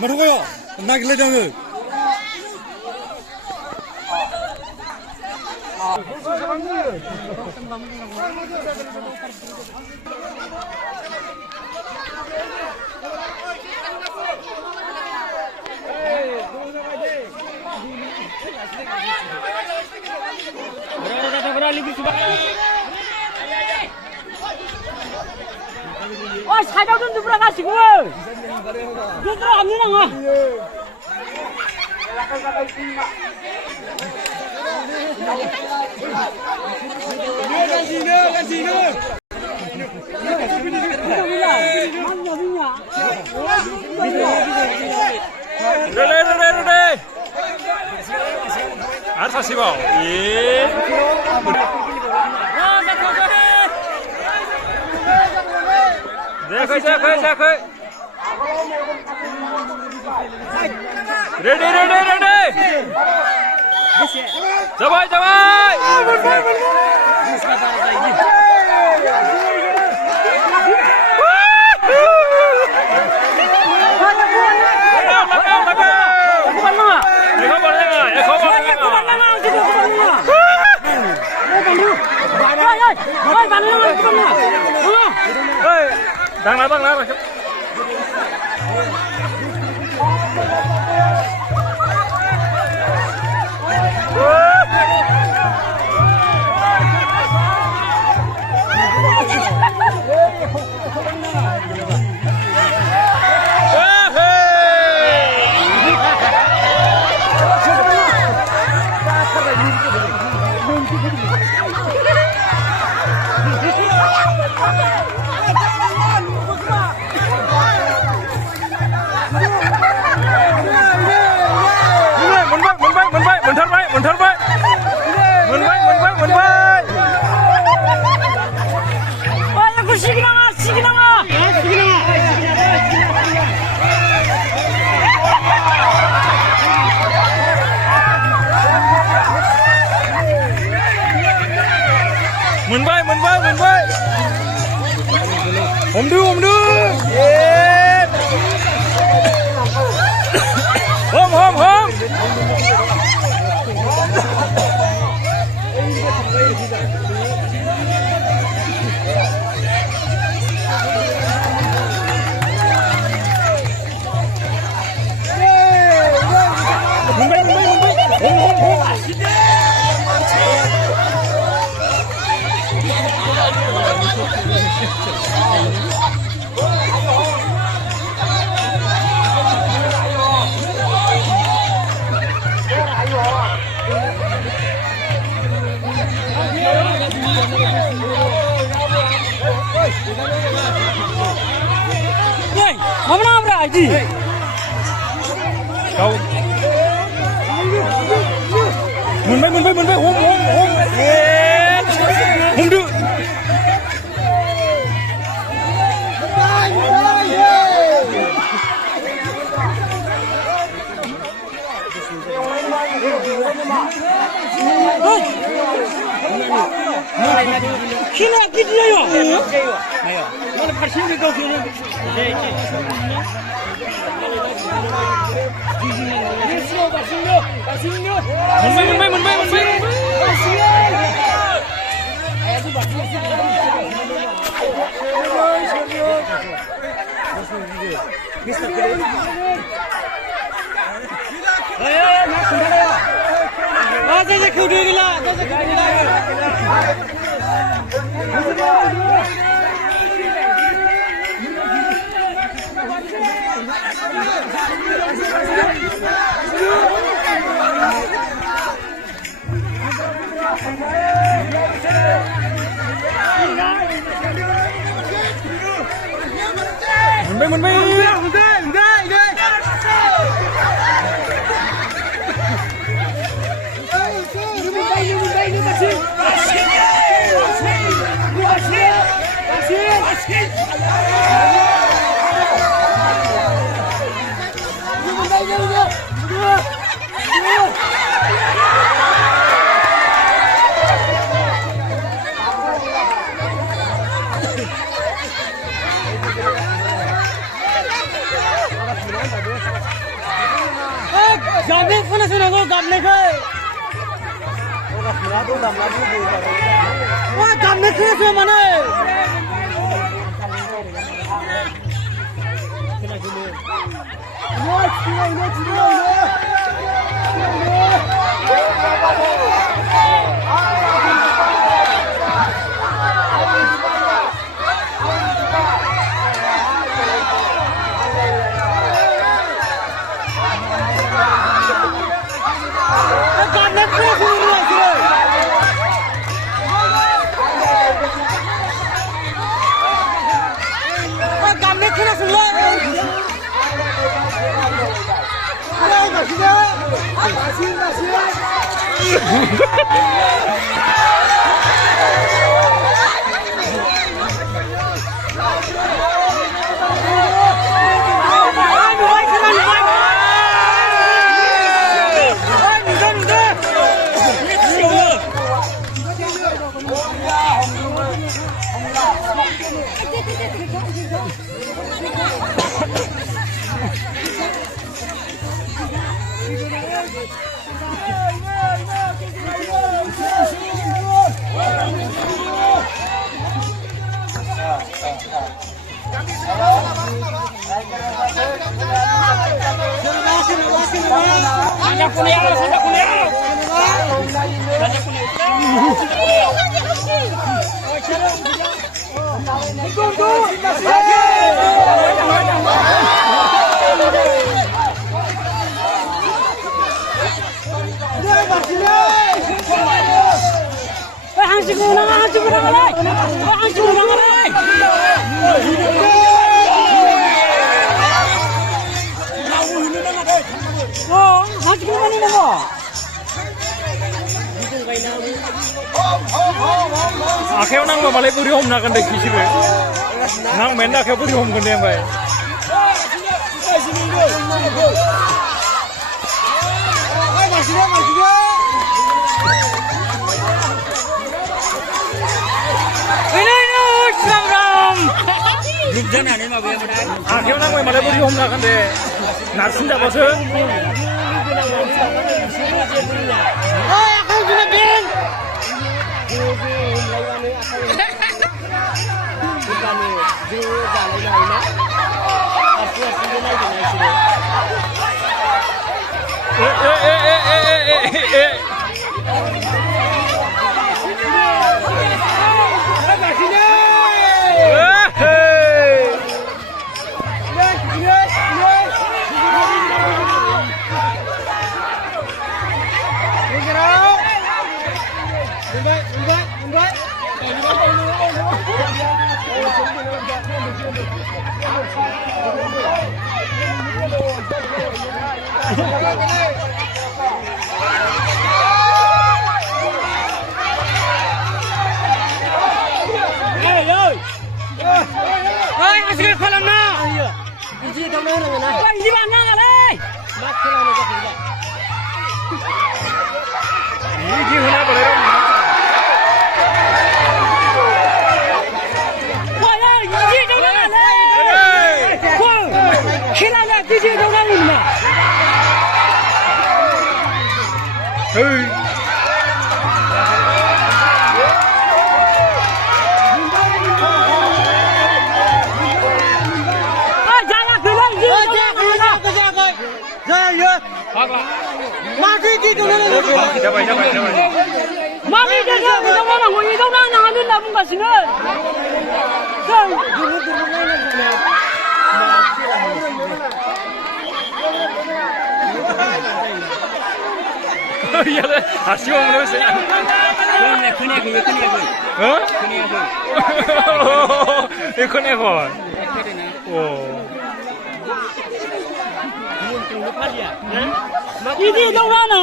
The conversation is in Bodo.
Marukoyo, nagle dong. 아, 사장 좀 누구라 가시고. 누구라 안 되나? 알았어, 시고. 예. Jack. Ready. Jawai. Đang nói. Menbai. Om du. Yeah. Home. Mana berarti? Kau. Menbai. Home. Home du. Kina kita yo. Mana persen kau kena? Menbai. Aja kau dulu lah. 와 담배 끊었어요 만에 한식으로 나가 한식으로 나가래 한식으로 나가래 한식으로 가는 거 Akhirnya nang malah puri home nak kandai kisi be, nang main nak puri home kandai yang baik. Akhirnya nang malah puri home nak kandai, narsin dah bos. Asal kalam na. Iji kamu orang mana? Wah, iji mana kali? Mak kalam nak kerja. Iji mana boleh ram? Wah, iji kamu nak kali? Wah, kira nak iji kamu nak lima. Hey. Mati di tu mana? Jabai. Mati di tu mana? Kau itu orang nak ambil nak buka singa. Iya deh, hasil menurut saya. Kena. Hah? Ikut ekor. Oh. Ini tu mana?